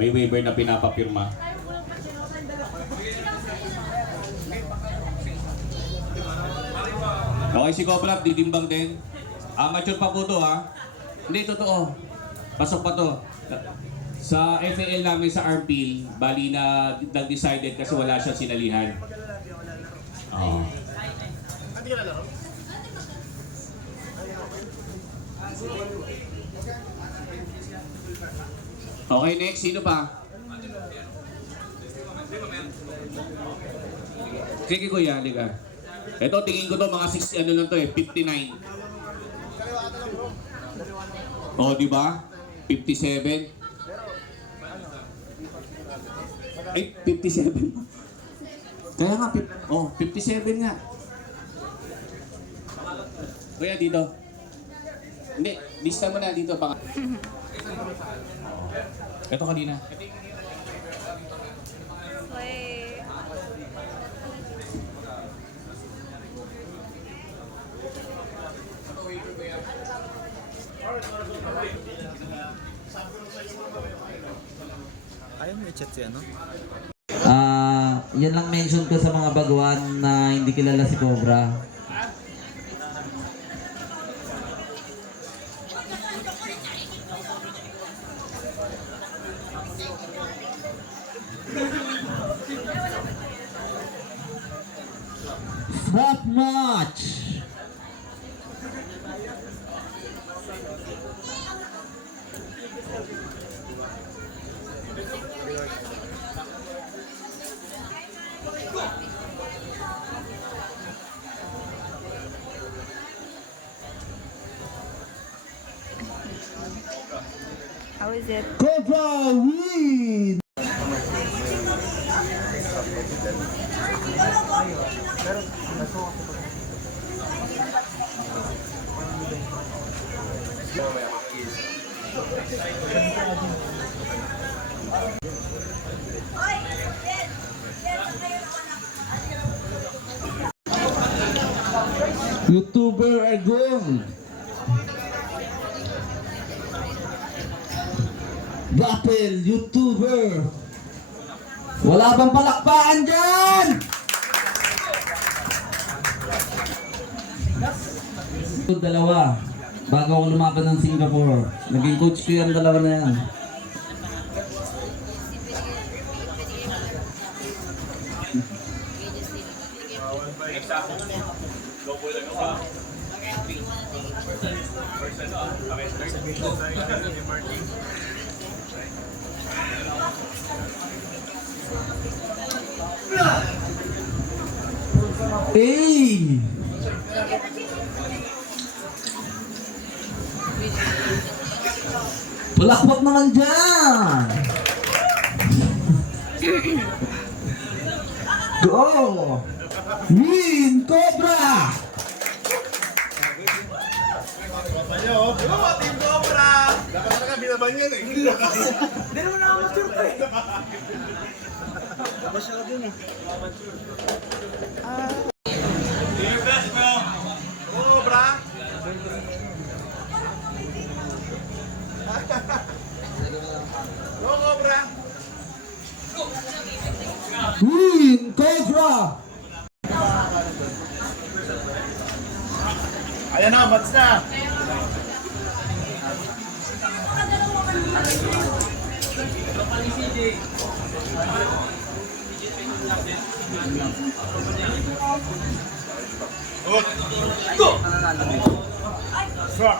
May waiver na pinapapirma. Okay, si Cobra, ditimbang din. Amateur pa po to, ha? Hindi, totoo. Pasok pa to. Sa FAL namin sa Arpil, bali na nag-decided kasi wala siyang sinalihan. Oo. Okay, next. Sino pa? Sige, kuya, halika. Ito, tingin ko to mga 60, ano lang to eh, 59. Oh, di ba? 57. Ay, 57. Kaya nga, 57 nga. Kuya, dito. Hindi, lista mo na dito. Ito kanina. Ayaw mo i-chat si ano? Yan lang mention ko sa mga baguhan na hindi kilala si Cobra. Not much. How is it? Cobra win! YouTuber Agong. Battle YouTuber. Wala bang palakpakan dyan? Dalawa. Bago ako lumaban ng Singapore. Naging coach ko yung dalawa na yan. Hey! Palakpak naman dyan! Go! Win Cobra! Ayo, Team Cobra! Dapat talaga binaban yan eh. Hindi naman nakamature pa eh. Masyado din eh. Team best bro! Cobra! Go Cobra! Win Cobra! Ayan na, match na! Go! Swak!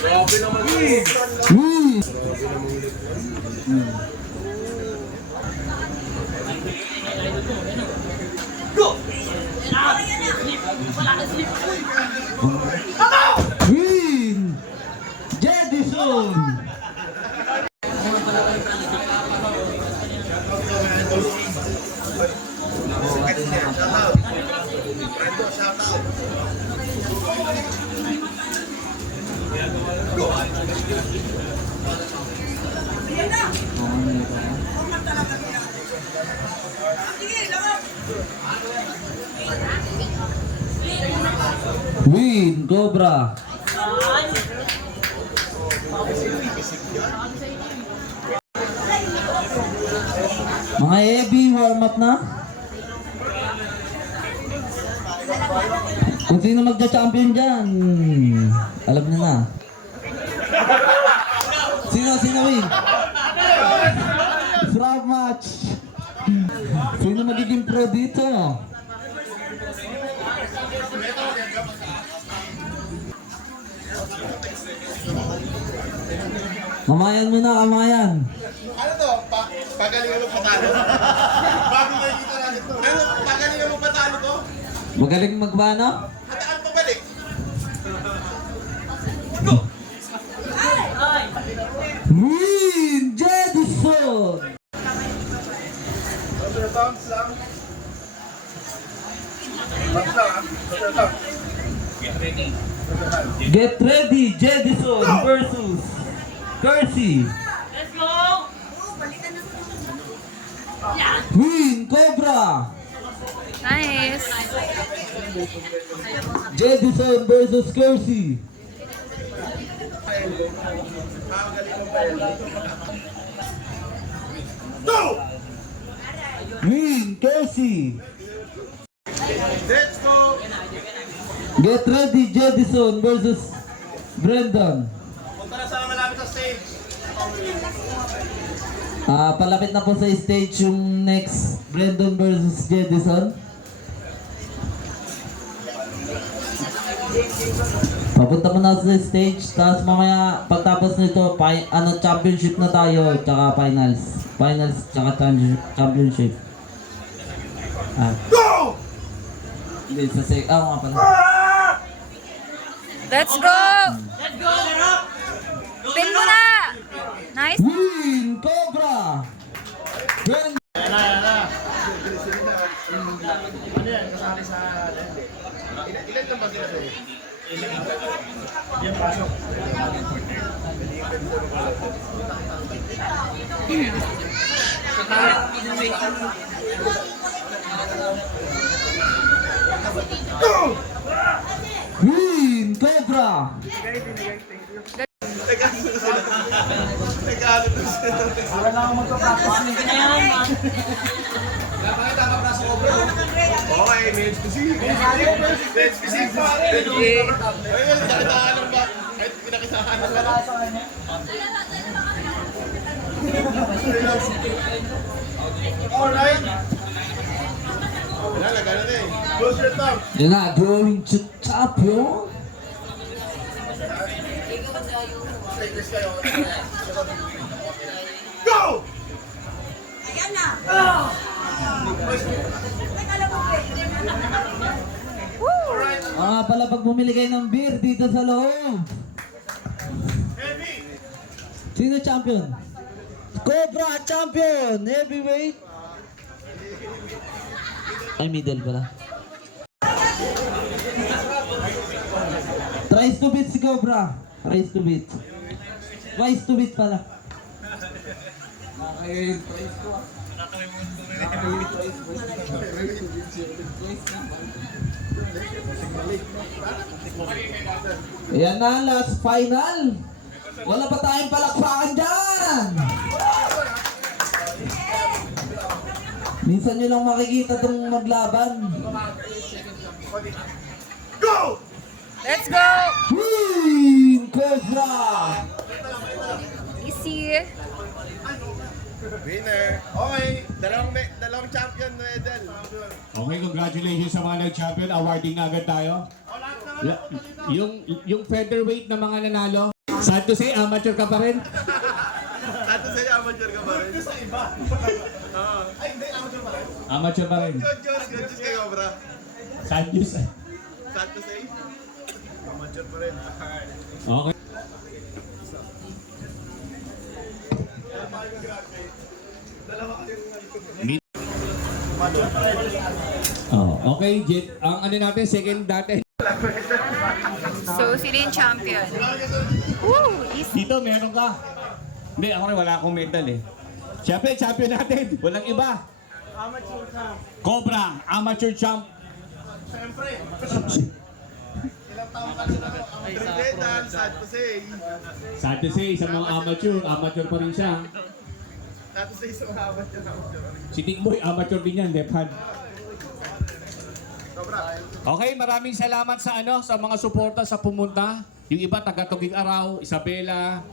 Grabe naman ulit. Go! Win! Jedison! Win, Cobra. Mga heavy, warm up na. Kung sino magja-champion dyan, alam niyo na. Sino win? Strap match. Sino magiging pro dito? Kamayan mo na, kamayan. Ano to? Pagalingan mo patalo? Bago nakikita natin to. Ano? Pagalingan mo patalo to? Magaling magbano? At ano pabalik? Win! Jedison! Thumbs lang. Thumbs lang ah. Thumbs lang. Get ready, Jedison versus Kersey. Let's go! Win, Cobra. Nice. Jedison versus Kersey. Go! Win, Kersey. Let's go! Get ready, Jedison versus Brendan. Punta na sana malapit sa stage. Palapit na po sa stage yung next Brendan versus Jedison. Papunta mo na sa stage, tapos mamaya pagtapos nito, championship na tayo, tsaka finals. Finals, tsaka championship. Go! Hindi, sa nga pala. Let's go! Let's go! Sarap! Pin mo na! Nice. Win, Cobra! Brendan! Ano yan? Kasali sa... Ilan lang ba sila sa'yo? Yan, pasok. Win, Cobra! Nag-ano to sila. Okay, may specific. May specific pa. Ayun, nakitaan lang ba? Kahit pinakitaan lang ba? Alright. Wala, nagano na eh. Close your thumb. You're not going to champion? Go! Pala pag bumili kayo ng beer dito sa loob. Heavy! Sino champion? Cobra champion! Heavyweight! Ay, middle pala. Tries to beat si Cobra. Tries to beat. Twice to beat pala. Ayan na, last final. Wala pa tayong palakpakan dyan. Minsan nyo lang makikita itong maglaban. Go! Let's go! Win! Cobra! Easy. Winner. Okay, dalawang champion medal. Okay, congratulations sa mga nag-champion. Awarding na agad tayo. Yung featherweight na mga nanalo, sad to say, amateur ka pa rin. Tato sa'yo, amateur ka ba rin? Sa iba. Ay, hindi, amateur pa rin. Amateur pa rin. Good kay Cobra. Sad news. Sad to say, amateur pa rin. Okay. Oh, okay, Jet. Ang ano natin, second natin. So, sino yung champion? Woo! Easy. Dito, meron ka. Hindi, ako rin wala akong medal eh. Siyempre, champion natin. Walang iba. Cobra, amateur champ. Siyempre. Ilang taong ka na Trinidad, sad to say. Sad to say, sa mga amateur pa rin siya. Sad to say, so habang yun. Si Tikboy, amateur din yan, left hand. Sobra. Okay, maraming salamat sa mga suporta sa pumunta. Yung iba, taga Tugig Araw, Isabela,